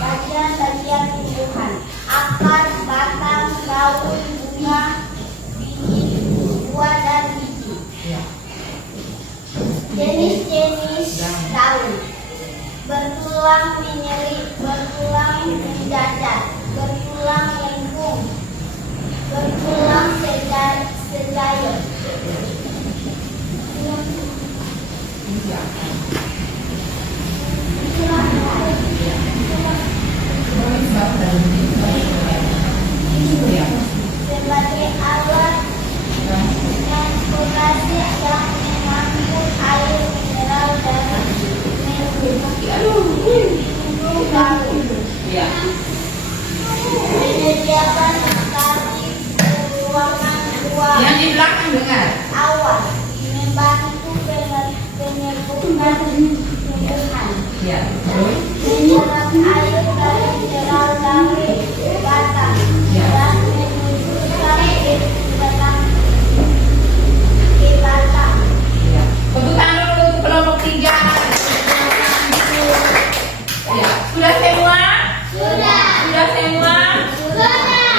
bagian-bagian tumbuhan: akar, batang, daun, bunga, biji, buah, dan biji. Jenis-jenis daun: bertulang menyerip, bertulang mendatar, bertulang lengkung, bertulang sejajar. Sebagai alat transportasi yang mengangkut air mineral dari tumbuh daun. Ya. Menyediakan matahari, ruangan luar, Yang di belakang dengar. awan, membantu penyembuhan tumbuhan, Ya. Terus. menyerap air dari mineral dari batang, dan menunjukkan ke batang. Ya. Tepuk tangan dulu untuk kelompok 3. Ya. Sudah semua? Sudah. Sudah semua?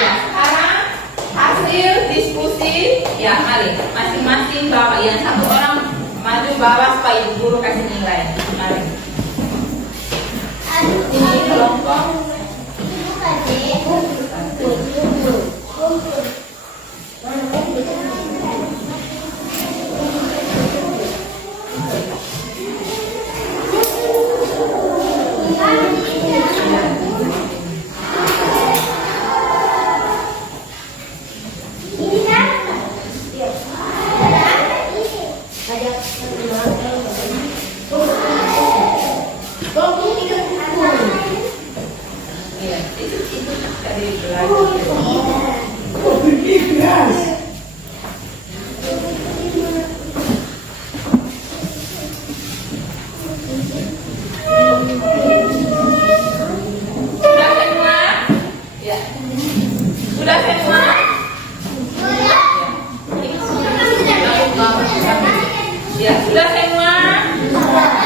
Ya. Sekarang hasil diskusi. Ya, mari. Masing-masing bawa. Yang satu orang maju bawa supaya ibu guru kasih nilai. Mari. Ini kelompok. Iya, itu tadi belajar. Sudah semua? Ya. Sudah semua? Ya, sudah semua?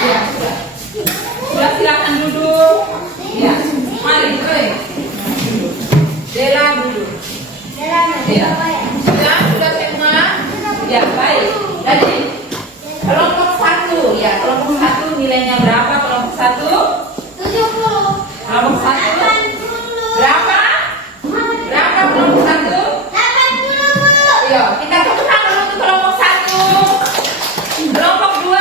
Ya, sudah. Sudah, silakan duduk. Ya, mari, Dela duduk. Ya, sudah semua? Ya, baik. Jadi, kelompok 1, ya, kelompok 1 nilainya berapa? Kelompok 1? 70. Kelompok 1 berapa? Berapa kelompok 1? 80. Yo, kita tepuk tangan dulu untuk kelompok 1. Kelompok 2.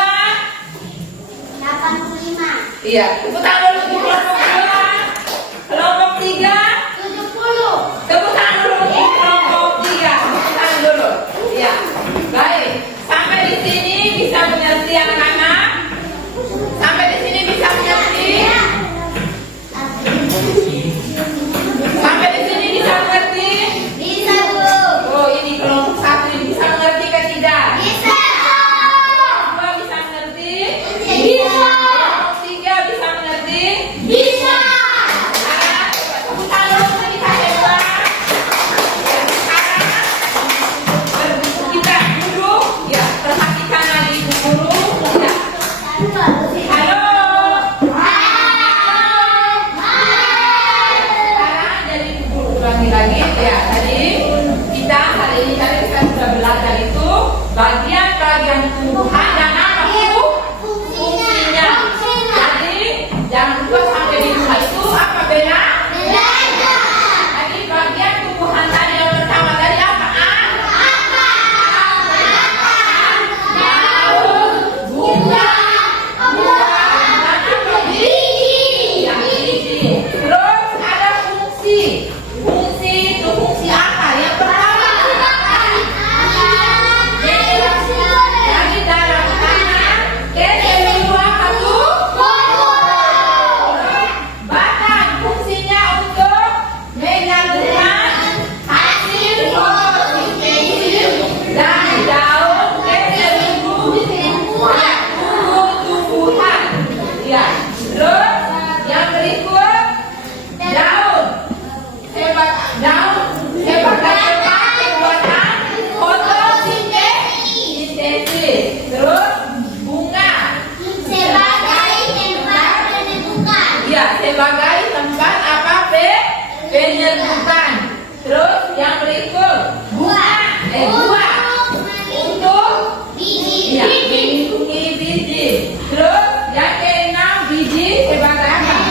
85. Iya, tepuk tangan dulu untuk kelompok 2. Kelompok 3. 70. Tepuk tangan dulu untuk kelompok 3. Tepuk tangan dulu. Iya. Baik. Sampai di sini bisa mengerti anak-anak? Sampai di sini bisa mengerti? Sampai di sini bisa mengerti? Bisa, Bu. Oh, ini kelompok 1 ini bisa mengerti ke tidak? Bisa. Kelompok 2 bisa mengerti? Bisa. Kelompok 3 bisa mengerti? Bisa. Sekarang tepuk tangan dulu untuk kita semua. Ya, sekarang kita duduk. Ya, perhatikan lagi Bu Guru. Ya. Halo. Sekarang jadi Bu Guru ulangi lagi. Ya, tadi kita hari ini kita sudah belajar itu bagian-bagian tumbuhan dan apa Bu? Fungsinya. Jadi jangan lupa sampai di rumah itu apa Bella? Tadi bagian tumbuhan tadi yang pertama tadi apa? Daun, bunga, buah, dan apa? Ya, biji. Terus ada fungsi. Fungsi itu fungsi apa? Yang pertama jadi dalam tanah kedua apa tuh? Batang fungsinya untuk menyalurkan hasil fotosintesis dan daun ke seluruh tumbuh-tumbuhan. Ya, terus yang berikut daun sebagai tempat pembuatan fotosintesis. Terus bunga ya sebagai tempat apa penyerbukan. Terus yang berikut buah untuk ya melindungi biji. Terus yang keenam biji sebagai apa?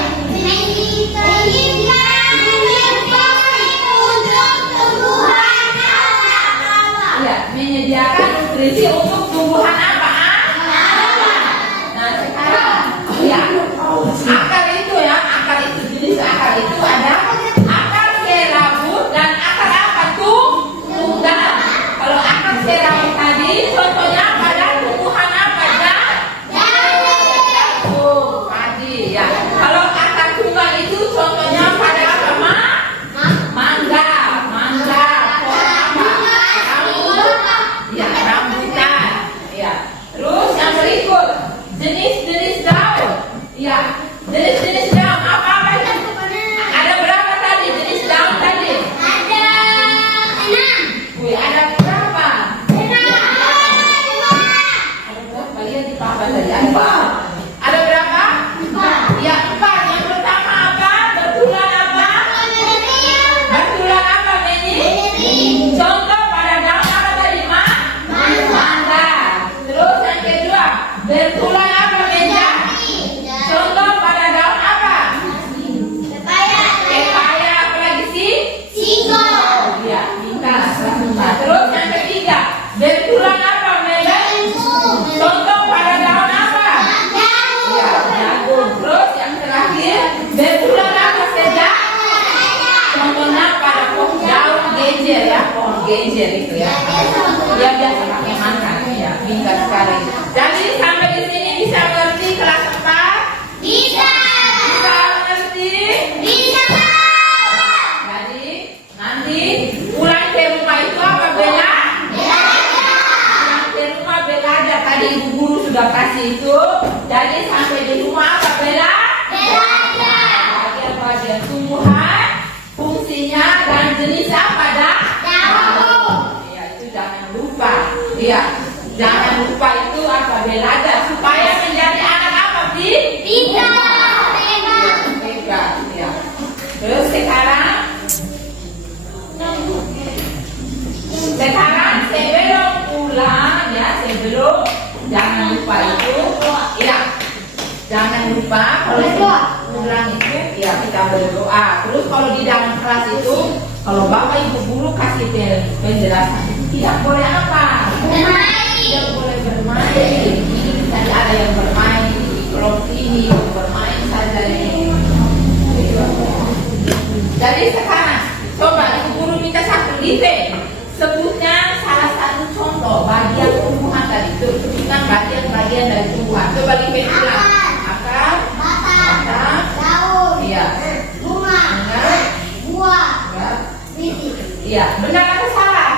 Ya menyediakan nutrisi untuk tumbuhan apa? Nah sekarang ya akar itu ya akar itu jenis akar itu ada akar serabut dan akar apa tuh? Tunggal. Kalau akar serabut tadi contohnya pada tumbuhan apa ya? Jagung, padi ya. Kalau akar tunggal itu contohnya pada apa mangga, pohon apa? Ya rambutan. Ya. Terus yang berikut jenis-jenis daun. Ya jenis-jenis daun apa ya? Ada berapa tadi jenis daun tadi? Wih, ada berapa? Ada berapa? Lihat di papan tadi ada berapa? Ya 4. Yang pertama apa? Bertulang apa? Bertulang apa Meni? Contoh pada daun apa tadi mangga. Terus yang kedua bertulang apa Meja? Contoh pada daun apa? Pepaya, apa lagi sih? Ya, pintar. Terus yang ketiga bertulang apa Mela? Contoh pada daun apa? Ya, jagung. Terus yang terakhir bertulang apa saja? Contohnya pada pohon daun genjer ya, pohon genjer itu ya. Dia biasa pakai makan ya, pintar sekali. Jadi sampai di sini bisa mengerti kelas 4? Bisa. Bisa mengerti? Bisa. Jadi nanti pulang ke rumah itu apa Bella? Pulang ke rumah belajar tadi Ibu Guru sudah kasih itu. Jadi sampai di rumah apa Bella? Bagian-bagian tumbuhan, fungsinya dan jenis apa dah? Daun. Ya itu jangan lupa. Iya. Jangan lupa itu apa? Belajar supaya menjadi anak apa, Bi? Pintar. Hebat, ya. Terus sekarang sebelum pulang ya, jangan lupa itu, ya. Jangan lupa kalau pulang itu ya kita berdoa. Terus kalau di dalam kelas itu, kalau Bapak Ibu guru kasih penjelasan itu tidak boleh apa? Tidak boleh bermain. Ini saja ada yang bermain di kelompok ini, bermain saja ini. Jadi sekarang coba Ibu guru minta satu live. Sebutnya salah satu contoh bagian tumbuhan tadi. Sebutkan bagian-bagian dari tumbuhan. Coba live ulang. Akar, batang, Daun. iya, Bunga. Buah. ya, Biji. iya. Benar atau salah?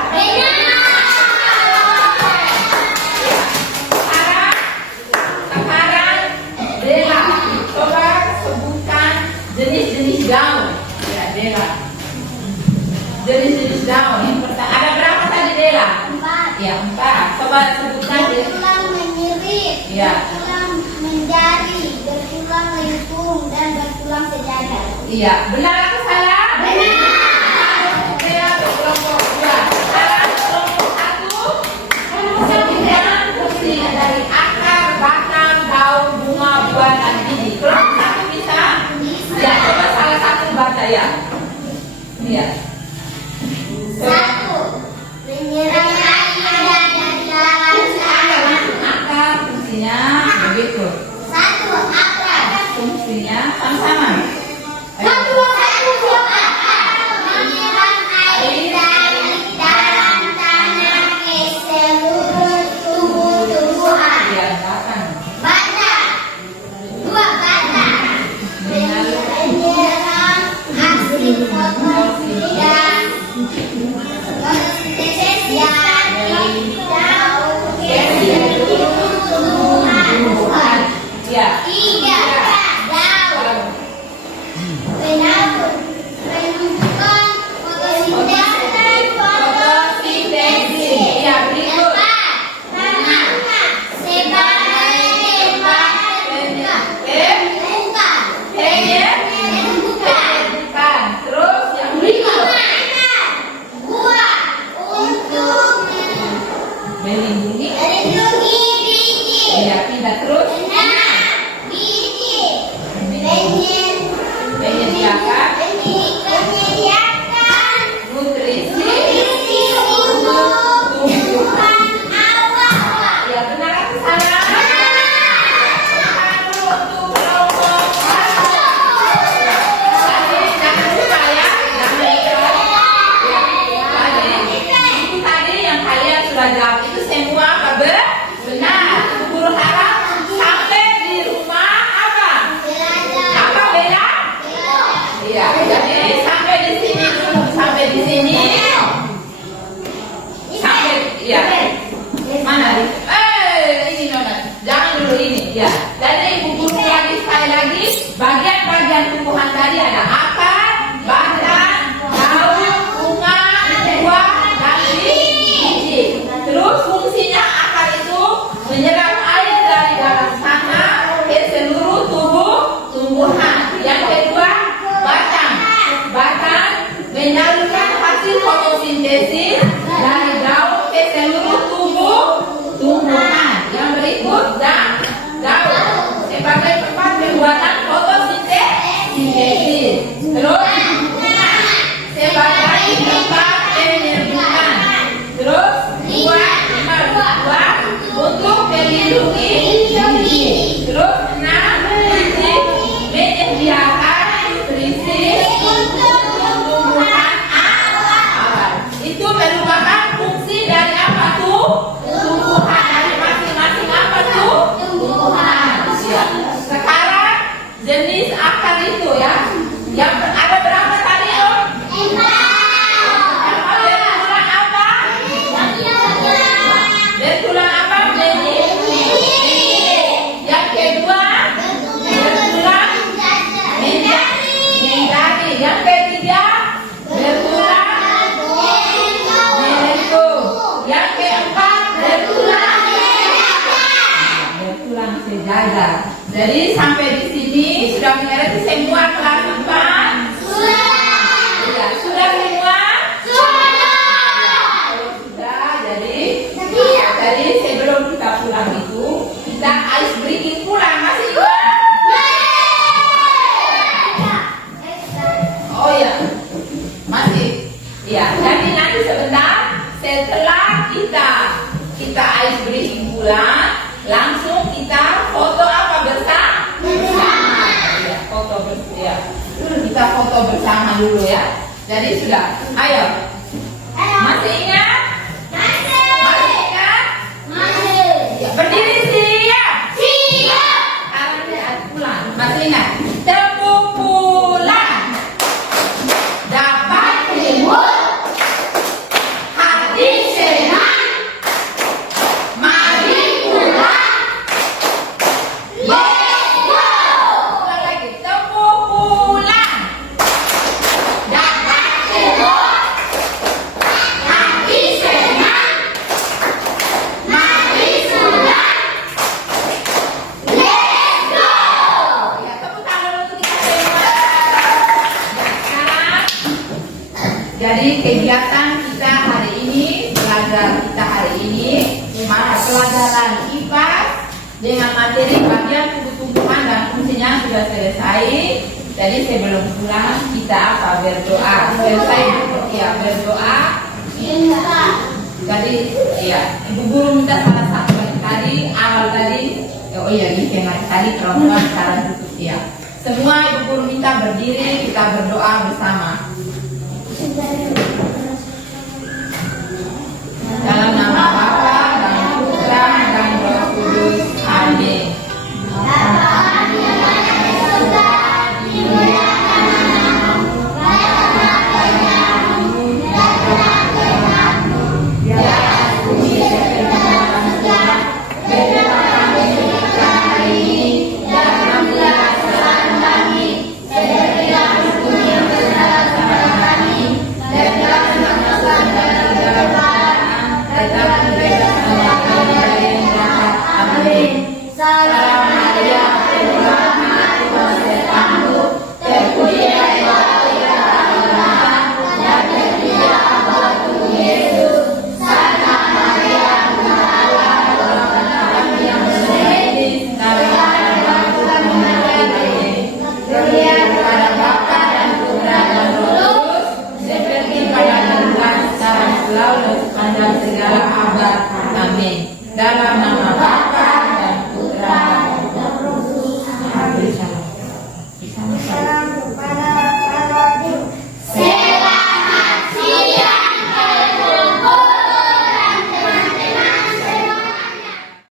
Sekarang Dela, coba sebutkan jenis-jenis daun. Ya, Dela. Jenis-jenis daun. Yang pertama, ada berapa tadi Dela? 4. Ya, 4. Coba sebutkan. Bertulang menyirip. Ya. Bertulang menjadi. Bertulang lengkung dan bertulang sejajar. Iya, benar atau salah? Benar. Dela kelompok 2. Sekarang kelompok 1. Sebutkan fungsinya dari akar, batang, daun, bunga, buah, dan biji. Kelompok 1 bisa? Ya, coba salah satu baca ya. Iya. 1. Menyerap air dari dalam tanah. Akar fungsinya begitu. 1. Akar. Fungsinya sama-sama. Ayo. 1. Akar. Menyerap air dari dalam tanah ke seluruh tumbuh-tumbuhan. Iya, batang. Batang. 2. Batang. Menyerap hasil fotosintesis dari daun ke seluruh tumbuhan. Iya. 3. Daun. Menentukan fotosintesis. Fotosintesis. Iya, berikut. 4. Tanah sebagai tempat menentukan. Menentukan. Terus yang berikut. Buah untuk Melindungi. melindungi biji. Iya, pindah terus. 6. Biji. Menyediakan Nutrisi. untuk tumbuhan awal. Ya, benar atau salah? Satu untuk kelompok 1. Tadi jangan lupa ya, jangan lupa. Ya, tadi yang kalian sudah jawab itu semua apa benar. Guru harap sampai di rumah apa? Apa beda? Iya, jadi sampai di sini dulu, sampai di sini. Sampai, iya. Mana? Ini Nona. Jangan dulu ini. Ya. Jadi Ibu guru lagi sekali lagi bagian-bagian tumbuhan tadi ada akar, batang, daun, bunga, buah, dan biji. Terus fungsinya akar itu menyerap air dari dalam tanah ke seluruh tumbuhan. Yang kedua, batang menyalurkan hasil fotosintesis dari daun ke seluruh tumbuhan. Yang berikut daun sebagai tempat pembuatan fotosintesis. belajar. Jadi sampai di sini sudah mengerti semua kelas 4? Ya, sudah semua? Kalau sudah, jadi sebelum kita pulang itu kita ice breaking pulang, masih ingat? Oh ya, masih. Ya, jadi nanti sebentar setelah kita ice breaking pulang, langsung kita foto apa bersama? Ya, foto bersama. Ya. Kita foto bersama dulu ya. Jadi sudah, ayo. Masih ingat? Masih ingat? Ya, berdiri siap. Sekarang pulang. Masih ingat? Tepuk pulang. Dapat ilmu. Hati senang. Mari pulang. Let's go. Ulang lagi. Tepuk pulang. Dapat ilmu. Hati senang. Mari pulang. Let's go. Ya, tepuk tangan untuk kita semua. Ya, sekarang jadi kegiatan kita hari ini, pelajaran kita hari ini, pelajaran IPA dengan materi bagian tumbuh-tumbuhan dan fungsinya sudah selesai. Jadi sebelum pulang kita berdoa. Selesai berdoa. Jadi ibu guru minta salah satu tadi awal tadi. Oh iya, ini tema tadi perempuan sekarang tutup ya. Semua ibu guru minta berdiri, kita berdoa bersama. Dalam nama Bapa dan Putra dan Roh Kudus. Amin. Dalam nama